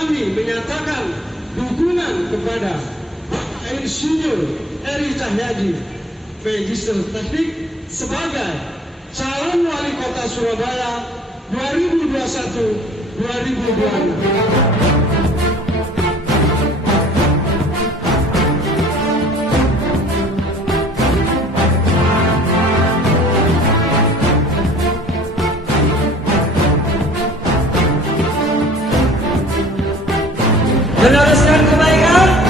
kami menyatakan dukungan kepada Insinyur Eri Cahyadi, Magister Teknik, sebagai calon wali kota Surabaya 2021-2026. Meneruskan kebaikan.